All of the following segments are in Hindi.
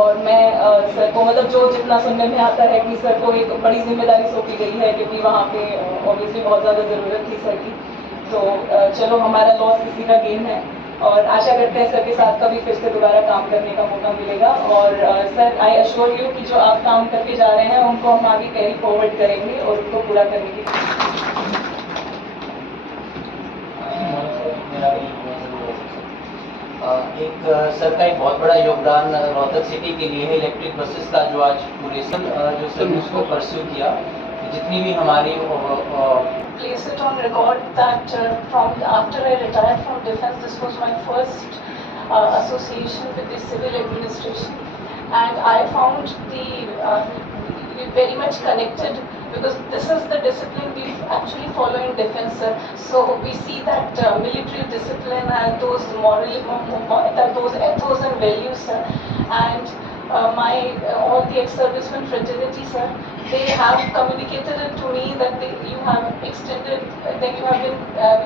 और मैं सर को मतलब जो जितना सुनने में आता है कि सर को एक बड़ी जिम्मेदारी सौंपी गई है, क्योंकि वहाँ पे ऑब्वियसली बहुत ज़्यादा ज़रूरत थी सर की। तो चलो हमारा लॉस किसी का गेन है, और आशा करते हैं सर के साथ कभी फिर से दोबारा काम करने का मौका मिलेगा। और सर आई अश्योर यू कि जो आप काम करके जा रहे हैं उनको हम आगे कैरी फॉरवर्ड करेंगे और उनको पूरा करने की एक सर का एक बहुत बड़ा योगदान रोहतक सिटी के लिए है इलेक्ट्रिक बसेस का, जो आज पूरे जो सर ने उसको परस्यू किया, जितनी भी हमारी place it on record that from after I retired from defense, this was my first association with the civil administration, and I found the very much connected, because this is the discipline we actually follow in defense, sir. So we see that military discipline and those those ethos and values, sir. And all the ex-servicemen fraternity, sir, they have communicated it to me that you have extended, that you have been,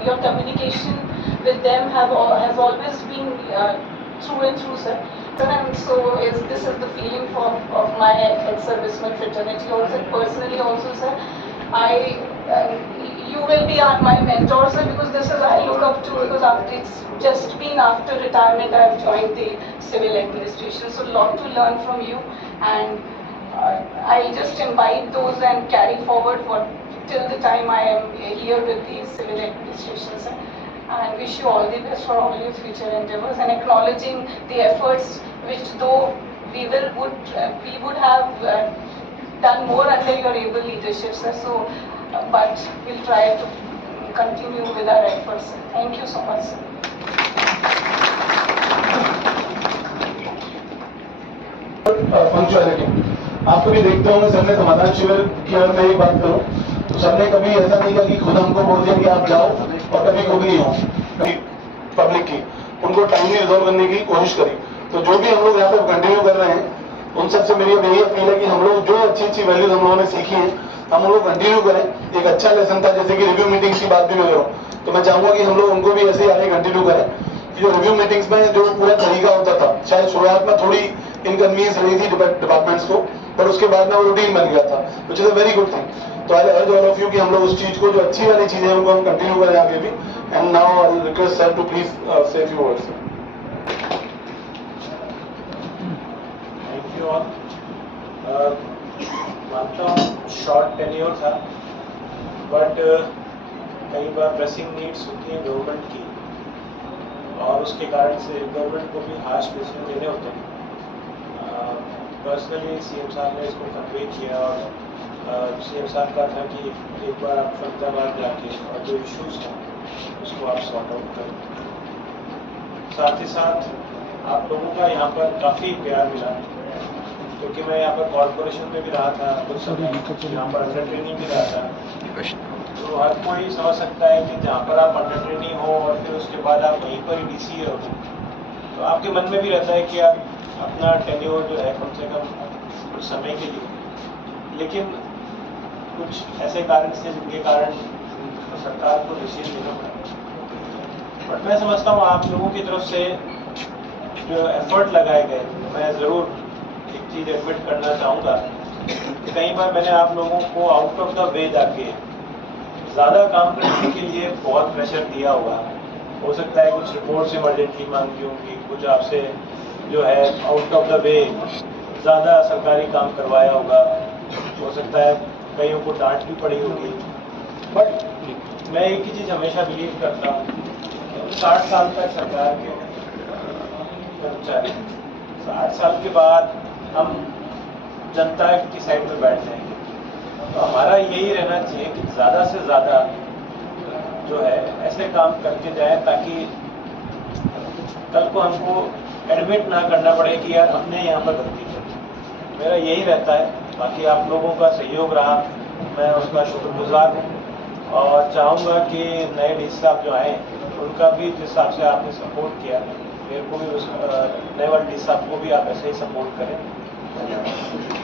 your communication with them has always been through and through, sir. And so this is the feeling of my ex-servicemen fraternity also. Personally also, sir, you will be my mentor, sir, because this is I look up to, because it's just been after retirement I have joined the civil administration, so a lot to learn from you, and I'll just invite those and carry forward till the time I am here with the civil administration, sir. And wish you all the best for all your future endeavors, and acknowledging the efforts which though we would have done more under your able leadership, sir. So, but we'll try to continue with our efforts, sir. Thank you so much, sir. Punctuality आप कभी देखते होंगे, सबने समाधान शिविर की अगर मैं एक बात करूं तो सबने कभी ऐसा नहीं किया कि खुद हमको बोल दिया कि आप जाओ, और कभी खुद नहीं हो, कभी पब्लिक की उनको टाइमली रिजॉल्व करने की कोशिश करी। तो जो भी हम लोग यहाँ पे कंटिन्यू कर रहे हैं, उन सबसे मेरी यही अपील है कि हम लोग जो अच्छी अच्छी वैल्यूज हम लोगों ने सीखी हैं, हम लोग कंटिन्यू करें। एक अच्छा लेसन था, जैसे कि रिव्यू मीटिंग्स की बात भी मैं करूँ, तो मैं चाहूंगा कि हम लोग उनको भी ऐसे ही आगे कंटिन्यू करें। जो रिव्यू मीटिंग्स में जो पूरा तरीका होता था, शायद शुरुआत में थोड़ी इनकन्वीनियंस रही थी डिपार्टमेंट्स को, पर उसके बाद में वो रूटीन बन गया था, which is a very good thing. तो आई अर्ज ऑल ऑफ यू कि हम लोग उस चीज को, जो अच्छी वाली चीजें हैं, उनको हम कंटिन्यू करें आगे भी। And now I request sir to please say few words. Thank you all. मानता हूँ शॉर्ट टेन्योर था, बट कई बार प्रेसिंग नीड्स होती हैं गवर्नमेंट की, और उसके कारण से गवर्नमेंट को भी हार्श डिसीजन लेने होते हैं। पर्सनली सीएम साहब ने इसको कन्वे किया, और सीएम साहब का था कि एक बार आप फरीदाबाद जाके और जो इश्यूज हैं उसको आप सॉर्ट आउट करें। साथ ही साथ आप लोगों का यहाँ पर काफ़ी प्यार मिला, क्योंकि मैं यहाँ पर कॉर्पोरेशन में भी रहा था कुछ समय, यहाँ पर अंडर ट्रेनिंग भी रहा था। तो हर कोई समझ सकता है कि जहाँ पर आप अंडर ट्रेनिंग हो और फिर उसके बाद आप वहीं पर ही डीसी हो, तो आपके मन में भी रहता है कि यार अपना टेन्योर जो है कम से कम कुछ समय के लिए। लेकिन कुछ ऐसे कारण थे जिनके कारण सरकार को डिसीजन लेना पड़ा। बट मैं समझता हूँ आप लोगों की तरफ से जो एफर्ट लगाए गए, मैं ज़रूर एक चीज़ एडमिट करना चाहूँगा कि कई बार मैंने आप लोगों को आउट ऑफ द वे जाके ज़्यादा काम करने के लिए बहुत प्रेशर दिया हुआ। हो सकता है कुछ रिपोर्ट्स इमरजेंटली मांगी होंगी, कुछ आपसे जो है आउट ऑफ द वे ज़्यादा सरकारी काम करवाया होगा, हो सकता है कईयों को डांट भी पड़ी होगी। बट मैं एक ही चीज़ हमेशा बिलीव करता हूँ, 60 साल तक सरकार के कर्मचारी, 60 साल के बाद हम जनता की साइड में बैठ जाएंगे। तो हमारा यही रहना चाहिए कि ज़्यादा से ज़्यादा जो है ऐसे काम करके जाए, ताकि कल को हमको एडमिट ना करना पड़े कि यार हमने यहाँ पर गलती की। मेरा यही रहता है। बाकी आप लोगों का सहयोग रहा, मैं उसका शुक्रगुजार हूँ, और चाहूँगा कि नए डीसी साहब जो आए उनका भी जिस हिसाब से आपने सपोर्ट किया, मेरे को भी नए वाले डीसी साहब को भी आप ऐसे ही सपोर्ट करें। धन्यवाद।